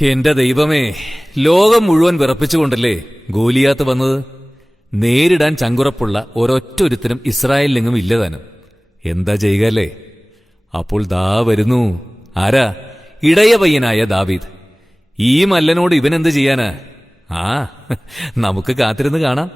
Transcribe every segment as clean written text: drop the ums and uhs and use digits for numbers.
എന്റെ ദൈവമേ, ലോകം മുഴുവൻ വിറപ്പിച്ചുകൊണ്ടല്ലേ ഗോലിയാത്ത് വന്നത്. നേരിടാൻ ചങ്കുറപ്പുള്ള ഒരൊറ്റൊരുത്തനും ഇസ്രായേലിലെങ്ങും ഇല്ലതാനും. എന്താ ചെയ്യുക അല്ലേ? അപ്പോൾ ദാ വരുന്നു. ആരാ? ഇടയ പയ്യനായ ദാവീദ്. ഈ മല്ലനോട് ഇവനെന്ത് ചെയ്യാനാ? നമുക്ക് കാത്തിരുന്ന് കാണാം.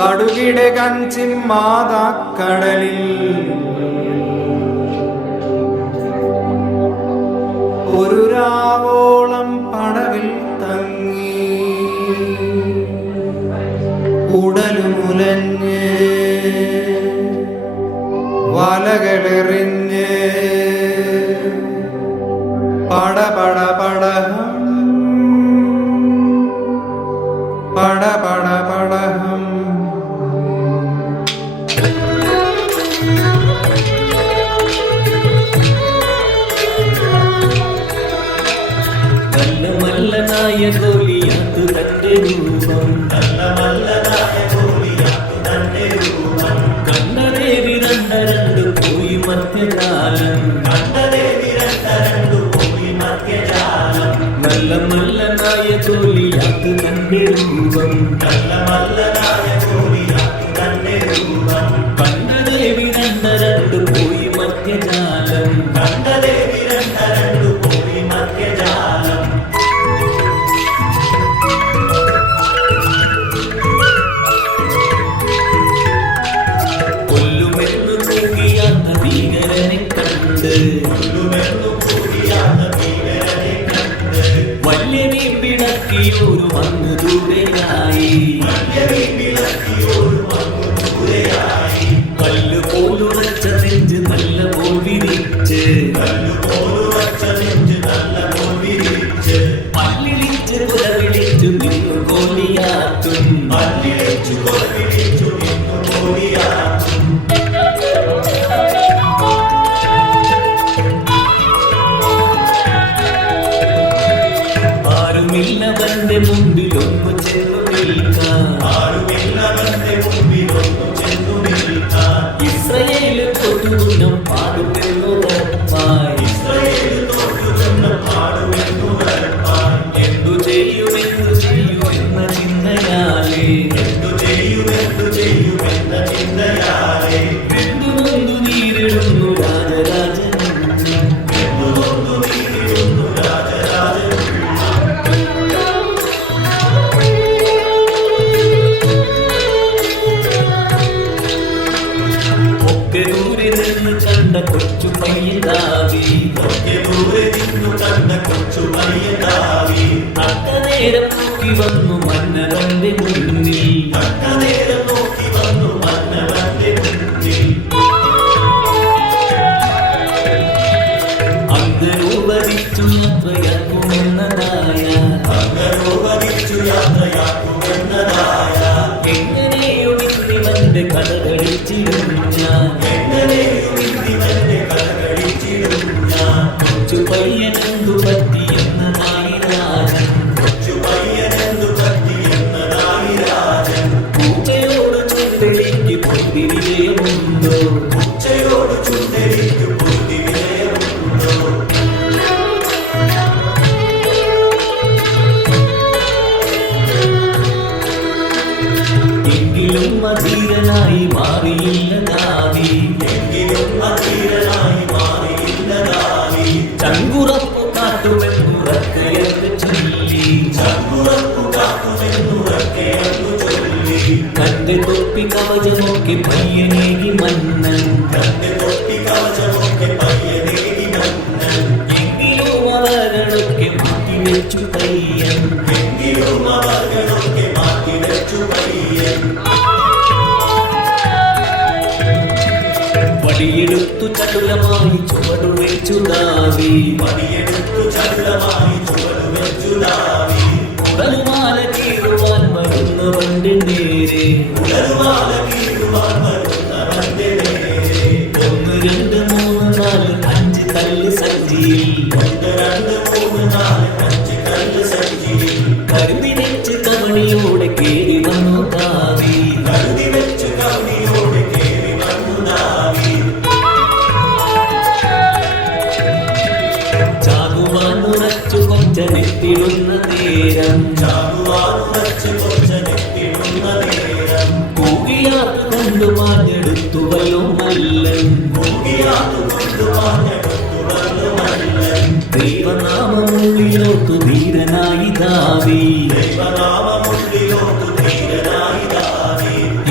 കടുകിടെ കഞ്ചിമ്മാതാക്കടലിൽ ഒരു രാവോളം പടവിൽ തങ്ങി ഉടലുമുലഞ്ഞ് വലകളെറിഞ്ഞ് പടപട പടഹം പടപട പടഹം മല്ലനായ ഗോലിയാത്ത് തന്റെ രൂപം, കണ്ടദേവി രണ്ടു പോയി മധ്യകാലം, നല്ല മല്ലനായ ഗോലിയാത്ത് തന്റെ രൂപം, കണ്ടദേവി രണ്ടു പോയി മധ്യകാലം, വല്യനെ പിണക്കിയൊരു വന്നു ദൂരെയായി, കല്ല് പോലുറച്ച നെഞ്ച് നല്ല പോൽ വിരിച്ച്, പല്ലിളിച്ച് കുലവിളിച്ചു നിന്നു ഗോലിയാത്തും, ആരുമില്ലവന്റെ മുമ്പിലൊന്നു ചെന്നു നിൽക്കാൻ, ഇസ്രായേൽ തൊട്ടുകുന്നം പാടുമെന്നുറപ്പായി, എന്തു ചെയ്യുമെന്ന ചിന്തയാലേ, എന്തുകൊണ്ടു നീരിടുന്നു രാജരാജൻ, കണ്ട കൊച്ചു പയ്യനാവി, അക്കനേരം നോക്കി വന്നു മന്നവന്റെ മുന്നിൽ, അങ്ങനോ വരിച്ചു യാത്രയാക്കുമെന്നതായ, എങ്ങനെയോ ഇവന്റെ കഥകളിച്ചിരുന്നു ഞാൻ, കൊച്ചു പയ്യനെന്തു പറ്റിയെന്നതായി രാജൻ, പൂച്ചയോട് ചുണ്ടലിക്ക് പൊന്തിരിയുണ്ടോ, എങ്കിലും അധീരനായി മാറിയില്ല ദാവീദ്, ചങ്കുറപ്പു കാട്ടുമെന്നുറക്കയെന്ന് ചൊല്ലി, തന്റെ തൊപ്പി കവചമൊക്കെ പയ്യനേകി മന്നൻ, എങ്കിലും അവകളൊക്കെ മാറ്റിവെച്ചു പയ്യൻ, വടിയെടുത്തു ചടുലമായി ചുവടുവെച്ചു ദാവീദ്, ഉടലുമാല കീറുവാൻ വരുന്ന വണ്ടിന്റെ നേരെ ഒന്ന് രണ്ട് മൂന്ന് നാല് അഞ്ച് കല്ല് സഞ്ചിയിൽ കരുതി വെച്ച് കവണിയോടെ കേറി വന്നു താവി ചാകുവാൻ ഉറച്ചു കൊഞ്ചനെത്തിടുന്ന നേരം കൂകിയാത്തു കൊണ്ടു മാഞ്ഞെടുത്തുവല്ലോ മല്ലൻ ദൈവനാമമുള്ളിലോട്ടു ധീരനായി ദാവി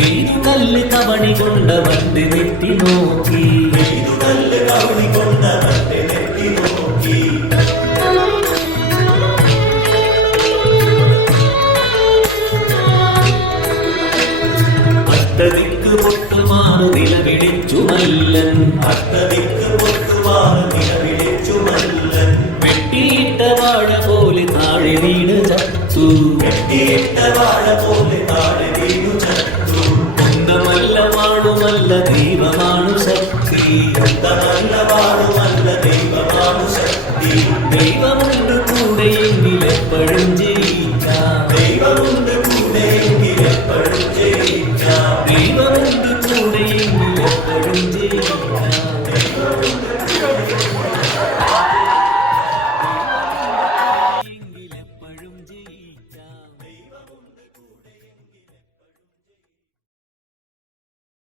ഏതു കല്ല് കവണി കൊണ്ടവന്റെ നെറ്റി നോക്കി അട്ടതിക്ക് പൊട്ടുമാറു നിലവിളിച്ചു മല്ലൻ